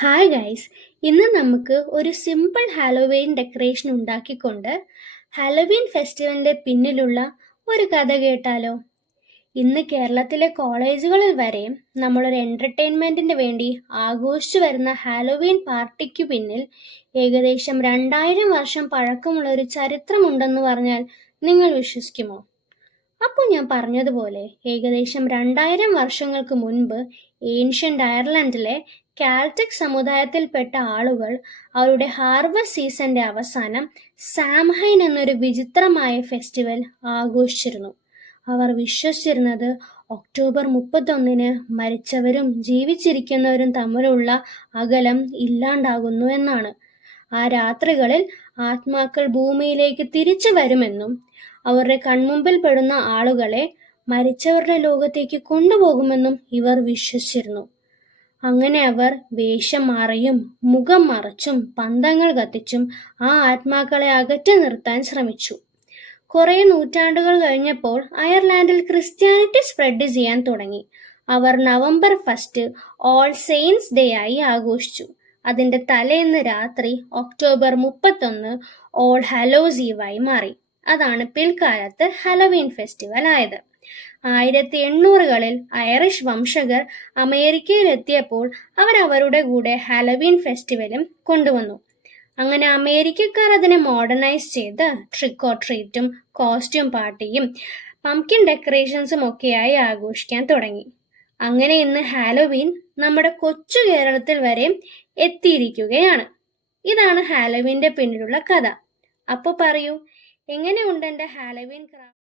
Hi guys, ഇന്ന് നമുക്ക് ഒരു സിമ്പിൾ ഹാലോവീൻ ഡെക്കറേഷൻ ഉണ്ടാക്കിക്കൊണ്ട് ഹാലോവീൻ ഫെസ്റ്റിവലിന്റെ പിന്നിലുള്ള ഒരു കഥ കേട്ടാലോ? ഇന്ന് കേരളത്തിലെ കോളേജുകളിൽ വരെ നമ്മളൊരു എന്റർടൈൻമെന്റിന് വേണ്ടി ആഘോഷിച്ചു വരുന്ന ഹാലോവീൻ പാർട്ടിക്കു പിന്നിൽ ഏകദേശം 2000 വർഷം പഴക്കമുള്ള ഒരു ചരിത്രമുണ്ടെന്ന് പറഞ്ഞാൽ നിങ്ങൾ വിശ്വസിക്കുമോ? അപ്പോൾ ഞാൻ പറഞ്ഞതുപോലെ ഏകദേശം 2000 വർഷങ്ങൾക്ക് മുൻപ് ഏൻഷ്യന്റ് അയർലൻഡിലെ കാൽറ്റിക് സമുദായത്തിൽപ്പെട്ട ആളുകൾ അവരുടെ ഹാർവസ്റ്റ് സീസന്റെ അവസാനം സാംഹൈൻ എന്നൊരു വിചിത്രമായ ഫെസ്റ്റിവൽ ആഘോഷിച്ചിരുന്നു. അവർ വിശ്വസിച്ചിരുന്നത് ഒക്ടോബർ 31-ന് മരിച്ചവരും ജീവിച്ചിരിക്കുന്നവരും തമ്മിലുള്ള അകലം ഇല്ലാണ്ടാകുന്നു എന്നാണ്. ആ രാത്രികളിൽ ആത്മാക്കൾ ഭൂമിയിലേക്ക് തിരിച്ചു വരുമെന്നും അവരുടെ കൺമുമ്പിൽ പെടുന്ന ആളുകളെ മരിച്ചവരുടെ ലോകത്തേക്ക് കൊണ്ടുപോകുമെന്നും ഇവർ വിശ്വസിച്ചിരുന്നു. അങ്ങനെ അവർ വേഷം മാറിയും മുഖം മറച്ചും പന്തങ്ങൾ കത്തിച്ചും ആ ആത്മാക്കളെ അകറ്റി നിർത്താൻ ശ്രമിച്ചു. കുറെ നൂറ്റാണ്ടുകൾ കഴിഞ്ഞപ്പോൾ അയർലാൻഡിൽ ക്രിസ്ത്യാനിറ്റി സ്പ്രെഡ് ചെയ്യാൻ തുടങ്ങി. അവർ നവംബർ 1 ഓൾ സെയിൻസ് ഡേ ആയി ആഘോഷിച്ചു. അതിന്റെ തലേന്ന് രാത്രി ഒക്ടോബർ 31 ഓൾ ഹാലോസ് ഈവായി മാറി. അതാണ് പിൽക്കാലത്ത് ഹലോവീൻ ഫെസ്റ്റിവൽ ആയത്. 1800-കളിൽ ഐറിഷ് വംശജർ അമേരിക്കയിലെത്തിയപ്പോൾ അവർ അവരുടെ കൂടെ ഹാലോവീൻ ഫെസ്റ്റിവലും കൊണ്ടുവന്നു. അങ്ങനെ അമേരിക്കക്കാർ അതിനെ മോഡേണൈസ് ചെയ്ത് ട്രിക്ക് ഓർ ട്രീറ്റും കോസ്റ്റ്യൂം പാർട്ടിയും പംകിൻ ഡെക്കറേഷൻസും ഒക്കെയായി ആഘോഷിക്കാൻ തുടങ്ങി. അങ്ങനെ ഇന്ന് ഹാലോവീൻ നമ്മുടെ കൊച്ചു കേരളത്തിൽ വരെ എത്തിയിരിക്കുകയാണ്. ഇതാണ് ഹാലോവീന്റെ പിന്നിലുള്ള കഥ. അപ്പോൾ പറയൂ, എങ്ങനെയുണ്ട് എൻ്റെ ഹാലോവീൻ ക്രാഫ്റ്റ്?